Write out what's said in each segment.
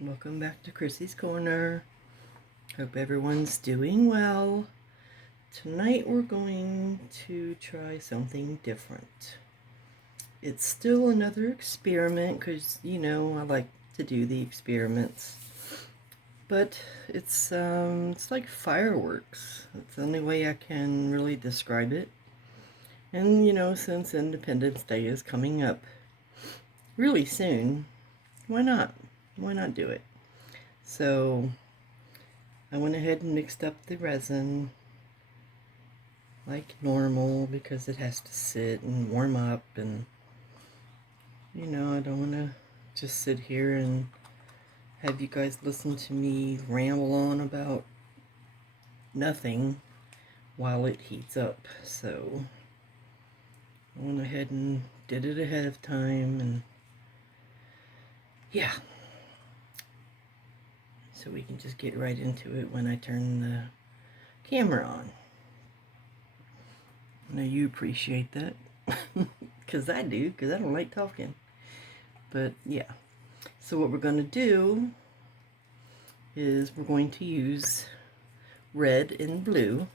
Welcome back to Chrissy's Corner. Hope everyone's doing well. Tonight we're going to try something different. It's still another experiment because, I like to do the experiments. But it's like fireworks. It's the only way I can really describe it. And, since Independence Day is coming up really soon, why not? Why not do it? So I went ahead and mixed up the resin like normal because it has to sit and warm up, and I don't want to just sit here and have you guys listen to me ramble on about nothing while it heats up. So I went ahead and did it ahead of time, and yeah, so we can just get right into it when I turn the camera on. I know you appreciate that, because I do, because I don't like talking. But yeah, so what we're going to do is we're going to use red and blue.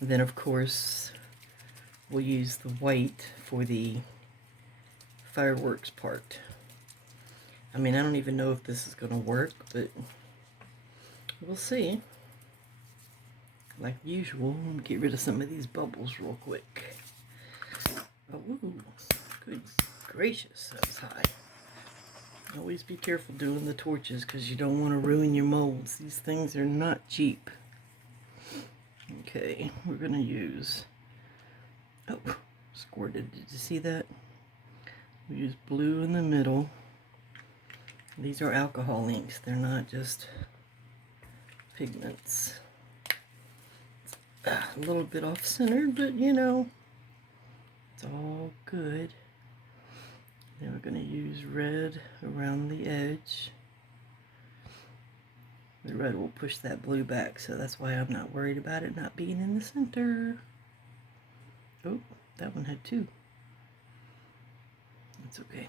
And then, of course, we'll use the white for the fireworks part. I mean, I don't even know if this is going to work, but we'll see. Like usual, let me get rid of some of these bubbles real quick. Oh, good gracious, that was high. Always be careful doing the torches because you don't want to ruin your molds. These things are not cheap. Okay, we're going to use... Oh, squirted. Did you see that? We use blue in the middle. These are alcohol inks. They're not just pigments. A little bit off-center, but it's all good. Then we're going to use red around the edge. The red will push that blue back, so that's why I'm not worried about it not being in the center. Oh, that one had two. That's okay.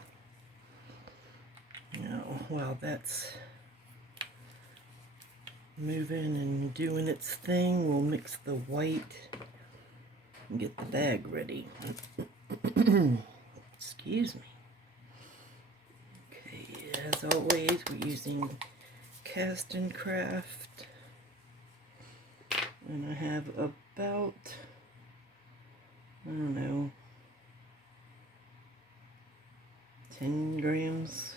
Now, while that's moving and doing its thing, we'll mix the white and get the bag ready. Excuse me. Okay, as always, we're using Cast and Craft, and I have about, I don't know, 10 grams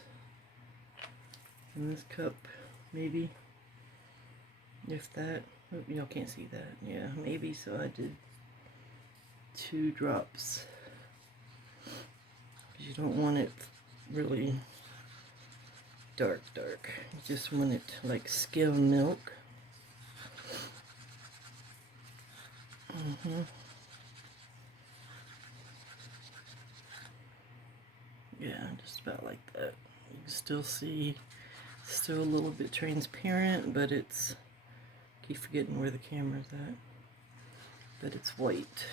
in this cup, maybe, if that. Oh, y'all can't see that. Yeah, maybe. So I did 2 drops. You don't want it really dark. You just want it like skim milk. Yeah, just about like that. You can still see, still a little bit transparent, but it's, keep forgetting where the camera's at, but it's white.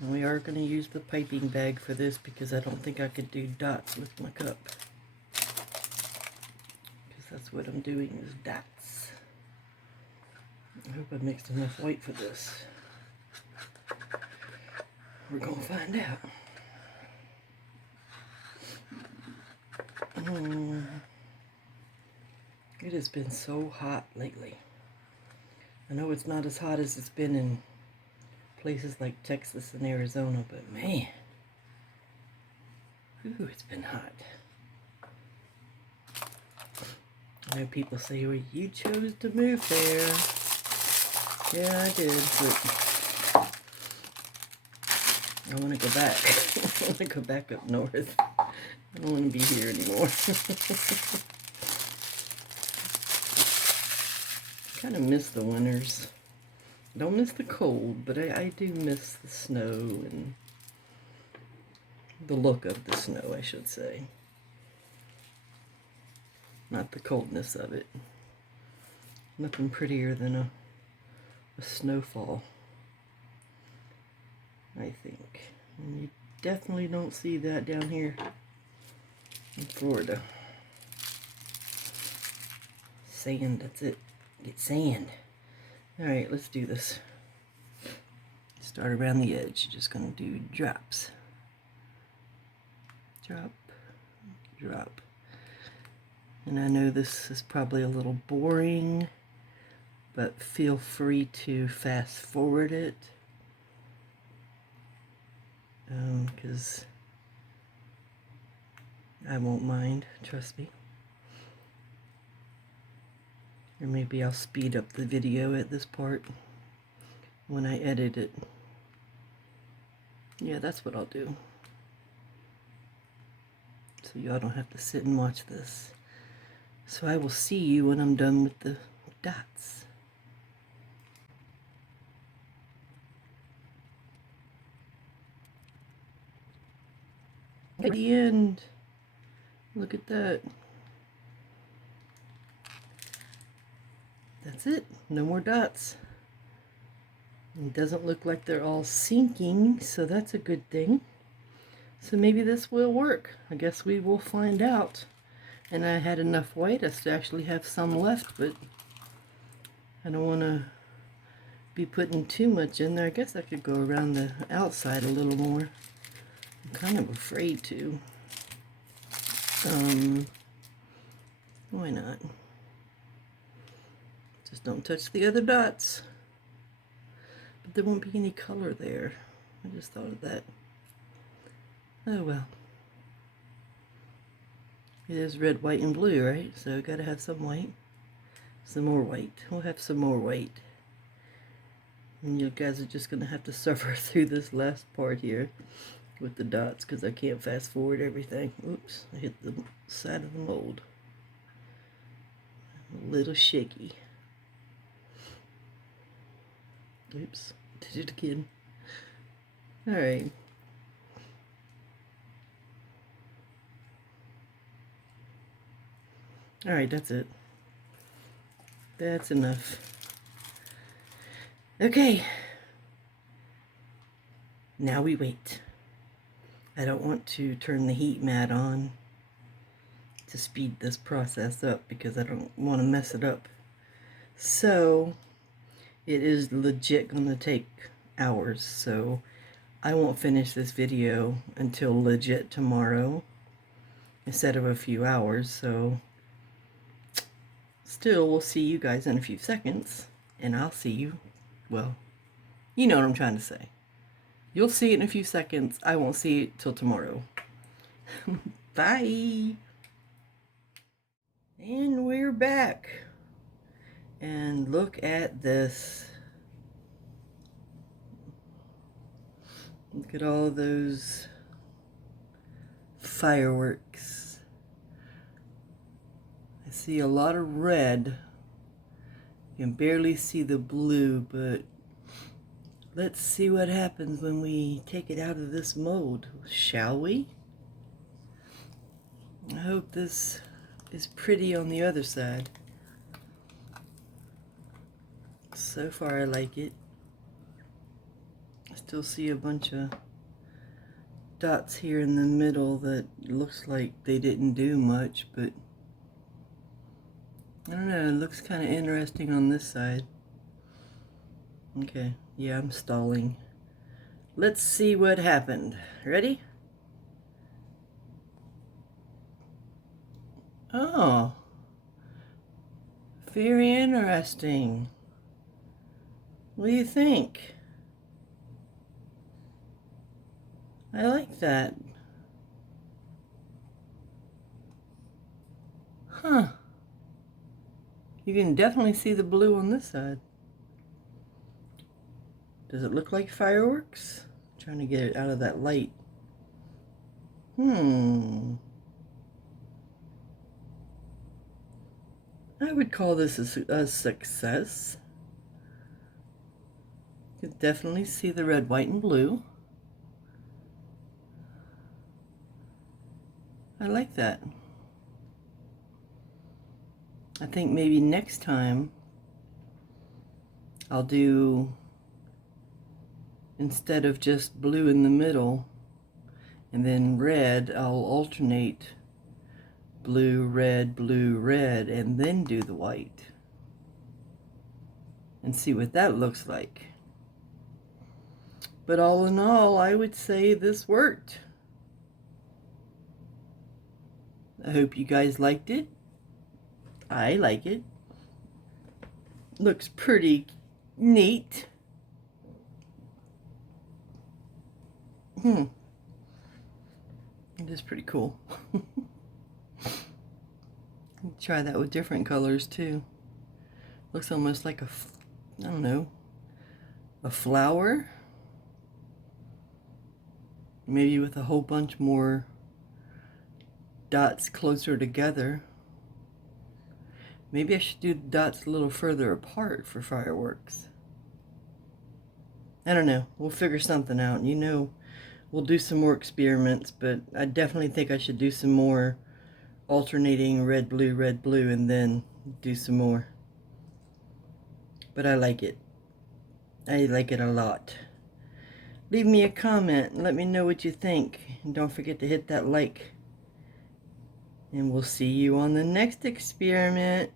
And we are going to use the piping bag for this because I don't think I could do dots with my cup. Because that's what I'm doing, is dots. I hope I mixed enough white for this. We're going to find out. It has been so hot lately. I know it's not as hot as it's been in places like Texas and Arizona, but man, ooh, it's been hot. I know people say, well, you chose to move there. Yeah, I did, but I want to go back. I want to go back up north. I don't want to be here anymore. Kind of miss the winters. Don't miss the cold, but I do miss the snow and the look of the snow, I should say. Not the coldness of it. Nothing prettier than a snowfall, I think. And you definitely don't see that down here in Florida. Sand, that's it. Get sand. Alright, let's do this. Start around the edge. Just gonna do drops. Drop, drop. And I know this is probably a little boring, but feel free to fast forward it. Because I won't mind, trust me. Or maybe I'll speed up the video at this part when I edit it. Yeah, that's what I'll do. So y'all don't have to sit and watch this. So I will see you when I'm done with the dots. At the end. Look at that. That's it. No more dots. It doesn't look like they're all sinking, so that's a good thing. So maybe this will work. I guess we will find out. And I had enough white. I still actually have some left, but I don't want to be putting too much in there. I guess I could go around the outside a little more. I'm kind of afraid to. Why not? Just don't touch the other dots. But there won't be any color there. I just thought of that. Oh well. It is red, white, and blue, right? So gotta have some white. Some more white. We'll have some more white. And you guys are just gonna have to suffer through this last part here with the dots because I can't fast forward everything. Oops, I hit the side of the mold. A little shaky. Oops, did it again. Alright. Alright, that's it. That's enough. Okay. Now we wait. I don't want to turn the heat mat on to speed this process up because I don't want to mess it up. So it is legit going to take hours, so I won't finish this video until legit tomorrow instead of a few hours. So still, we'll see you guys in a few seconds, and I'll see you, well, you know what I'm trying to say. You'll see it in a few seconds. I won't see it till tomorrow. Bye. And we're back. And look at this. Look at all those fireworks. I see a lot of red. You can barely see the blue, but let's see what happens when we take it out of this mold, shall we? I hope this is pretty on the other side. So far I like it. I still see a bunch of dots here in the middle that looks like they didn't do much, but I don't know, it looks kind of interesting on this side. Okay, yeah, I'm stalling. Let's see what happened. Ready? Oh, very interesting. What do you think? I like that. Huh. You can definitely see the blue on this side. Does it look like fireworks? I'm trying to get it out of that light. I would call this a success. You can definitely see the red, white, and blue. I like that. I think maybe next time I'll do, instead of just blue in the middle and then red, I'll alternate blue, red, and then do the white. And see what that looks like. But all in all, I would say this worked. I hope you guys liked it. I like it. Looks pretty neat. It is pretty cool. Try that with different colors too. Looks almost like a, I don't know, a flower. Maybe with a whole bunch more dots closer together. Maybe I should do the dots a little further apart for fireworks. I don't know. We'll figure something out. You know, we'll do some more experiments, but I definitely think I should do some more alternating red, blue, and then do some more. But I like it. I like it a lot. Leave me a comment and let me know what you think. And don't forget to hit that like. And we'll see you on the next experiment.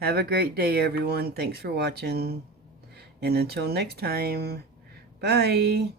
Have a great day, everyone. Thanks for watching. And until next time, bye.